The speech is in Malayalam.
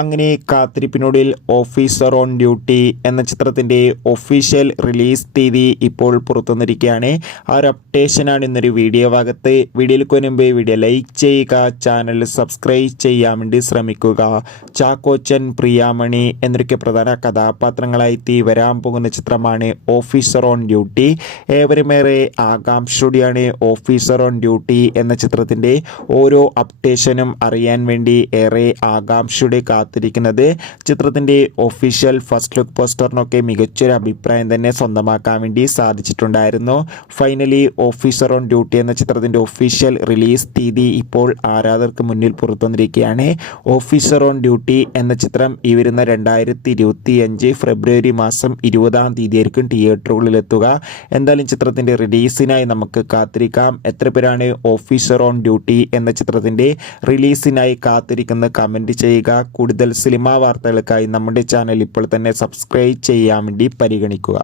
അങ്ങനെ കാത്തിരിപ്പിനൊടുവിൽ ഓഫീസർ ഓൺ ഡ്യൂട്ടി എന്ന ചിത്രത്തിൻ്റെ ഒഫീഷ്യൽ റിലീസ് തീയതി ഇപ്പോൾ പുറത്തുവന്നിരിക്കുകയാണ്. ആ ഒരു അപ്ഡേഷനാണ് ഇന്നൊരു വീഡിയോ ഭാഗത്ത്. വീഡിയോയിലേക്ക് മുൻപ് വീഡിയോ ലൈക്ക് ചെയ്യുക, ചാനൽ സബ്സ്ക്രൈബ് ചെയ്യാൻ വേണ്ടി ശ്രമിക്കുക. ചാക്കോച്ചൻ, പ്രിയാമണി എന്നൊക്കെ പ്രധാന കഥാപാത്രങ്ങളായി വരാൻ പോകുന്ന ചിത്രമാണ് ഓഫീസർ ഓൺ ഡ്യൂട്ടി. ഏവരുമേറെ ആകാംക്ഷയോടെയാണ് ഓഫീസർ ഓൺ ഡ്യൂട്ടി എന്ന ചിത്രത്തിൻ്റെ ഓരോ അപ്ഡേഷനും അറിയാൻ വേണ്ടി ഏറെ ആകാംക്ഷയുടെ കാത്തിരിക്കുന്നത്. ചിത്രത്തിൻ്റെ ഒഫീഷ്യൽ ഫസ്റ്റ് ലുക്ക് പോസ്റ്ററിനൊക്കെ മികച്ചൊരു അഭിപ്രായം തന്നെ സ്വന്തമാക്കാൻ വേണ്ടി സാധിച്ചിട്ടുണ്ടായിരുന്നു. ഫൈനലി ഓഫീസർ ഓൺ ഡ്യൂട്ടി എന്ന ചിത്രത്തിൻ്റെ ഒഫീഷ്യൽ റിലീസ് തീയതി ഇപ്പോൾ ആരാധകർക്ക് മുന്നിൽ പുറത്തുവന്നിരിക്കുകയാണ്. ഓഫീസർ ഓൺ ഡ്യൂട്ടി എന്ന ചിത്രം ഈ വരുന്ന 2025 ഫെബ്രുവരി മാസം 20-ാം തീയതിയായിരിക്കും തിയേറ്ററുകളിലെത്തുക. എന്തായാലും ചിത്രത്തിൻ്റെ റിലീസിനായി നമുക്ക് കാത്തിരിക്കാം. എത്ര പേരാണ് ഓഫീസർ ഓൺ ഡ്യൂട്ടി എന്ന ചിത്രത്തിൻ്റെ റിലീസിനായി കാത്തിരിക്കുന്നത് കമൻറ്റ് ചെയ്യുക. കൂടുതൽ സിനിമാ വാർത്തകൾക്കായി നമ്മുടെ ചാനൽ ഇപ്പോൾ തന്നെ സബ്സ്ക്രൈബ് ചെയ്യാൻ വേണ്ടി പരിഗണിക്കുക.